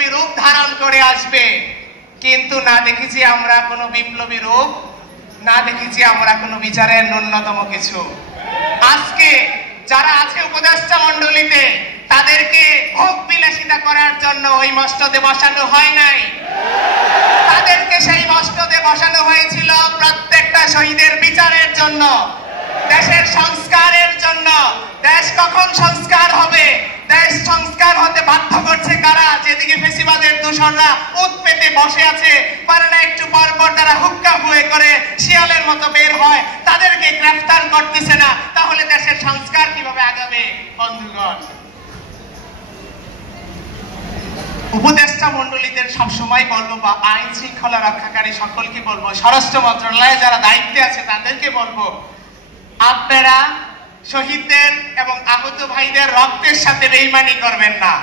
বিপ্লবী রূপ ধারণ করে আসবে, কিন্তু না দেখেছি আমরা কোনো বিপ্লবী রূপ, না দেখেছি আমরা কোনো বিচারের ন্যূনতম কিছু। আজকে যারা আছে উপদেষ্টা মণ্ডলীতে তাদেরকে ভোগ বিলাসিতা করার জন্য ওই মসনদে বসানো হয় নাই, তাদেরকে সেই মসনদে বসানো হয়েছিল প্রত্যেকটা শহীদের বিচারের জন্য, দেশের সংস্কারের জন্য। দেশ কখন সংস্কার হবে? দেশ সংস্কার হতে বাধ্য করছে কারা? যেদিকে ফেসিবাদের দূষণরা উৎ পেতে বসে আছে, পারে না একটু পর পর তারা হুক্কা হুয়ে করে শিয়ালের মতো বের হয়, তাদেরকে গ্রেফতার করতেছে না। তাহলে দেশের সংস্কার কিভাবে আগাবে? বন্ধুগণ, উপদেষ্টা মণ্ডলীদের সবসময় বলবো, বা আইন শৃঙ্খলা রক্ষাকারী সকলকে বলবো, স্বরাষ্ট্র মন্ত্রণালয়ে যারা দায়িত্বে আছে তাদেরকে বলবো, আপনারা শহীদদের এবং আহত ভাইদের রক্তের সাথে বেইমানি করবেন না।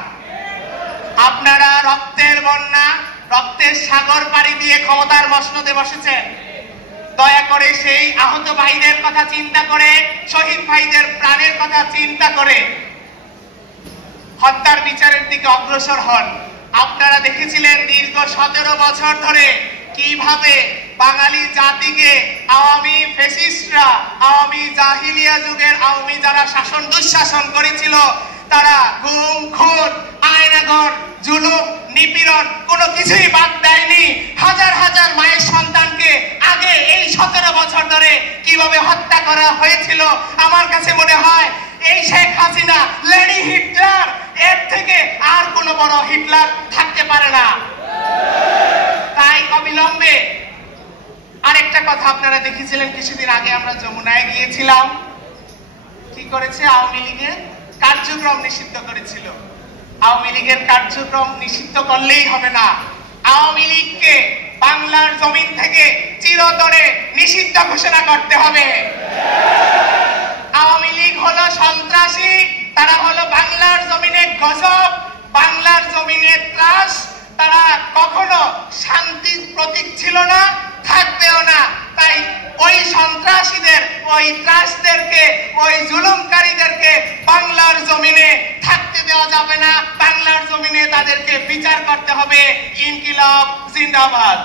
আপনারা রক্তের বন্যা, রক্তের সাগর পাড়ি দিয়ে ক্ষমতার মসনদে বসেছেন। দয়া করে সেই আহত ভাইদের কথা চিন্তা করে, শহীদ ভাইদের প্রাণের কথা চিন্তা করে হত্যার বিচারের দিকে অগ্রসর হন। আপনারা দেখেছিলেন দীর্ঘ 17 বছর ধরে কিভাবে বাঙালি জাতিকে আওয়ামী ফ্যাসিস্টরা, আওয়ামী জাহিলিয়া যুগের আওয়ামী যারা শাসন দুঃশাসন করেছিল, তারা গুম, খুন, আয়নাঘর, জুলুম, নিপীড়ন কোনো কিছুই বাদ দেয়নি। হাজার হাজার মায়ের সন্তানকে আগে এই 17 বছর ধরে কিভাবে হত্যা করা হয়েছিল, আমার কাছে মনে হয় এই শেখ হাসিনা লেডি হিটলার, এর থেকে আর কোনো বড় হিটলার থাকতে পারে না। তাই অবিলম্বে আরেকটা কথা আপনারা দেখেছিলেন, কিছুদিন আগে আমরা যমুনায় গিয়েছিলাম, কি করেছে? আওয়ামী লীগের কার্যক্রম নিষিদ্ধ করেছিল। আওয়ামী লীগের কার্যক্রম নিষিদ্ধ করলেই হবে না, আওয়ামী লীগকে বাংলার জমিন থেকে চিরতরে নিষিদ্ধ ঘোষণা করতে হবে। আওয়ামী লীগ হলো সন্ত্রাসী, তারা হলো বাংলার জমিনে গজব, বাংলার জমিনে ত্রাস। তারা কখনো শান্তির প্রতীক ছিল না, থাকবেও না। তাই ওই সন্ত্রাসীদের, ওই ত্রাসদেরকে, ওই জুলুমকারীদেরকে বাংলার জমিনে থাকতে দেওয়া যাবে না। বাংলার জমিনে তাদেরকে বিচার করতে হবে। ইনকিলাব জিন্দাবাদ।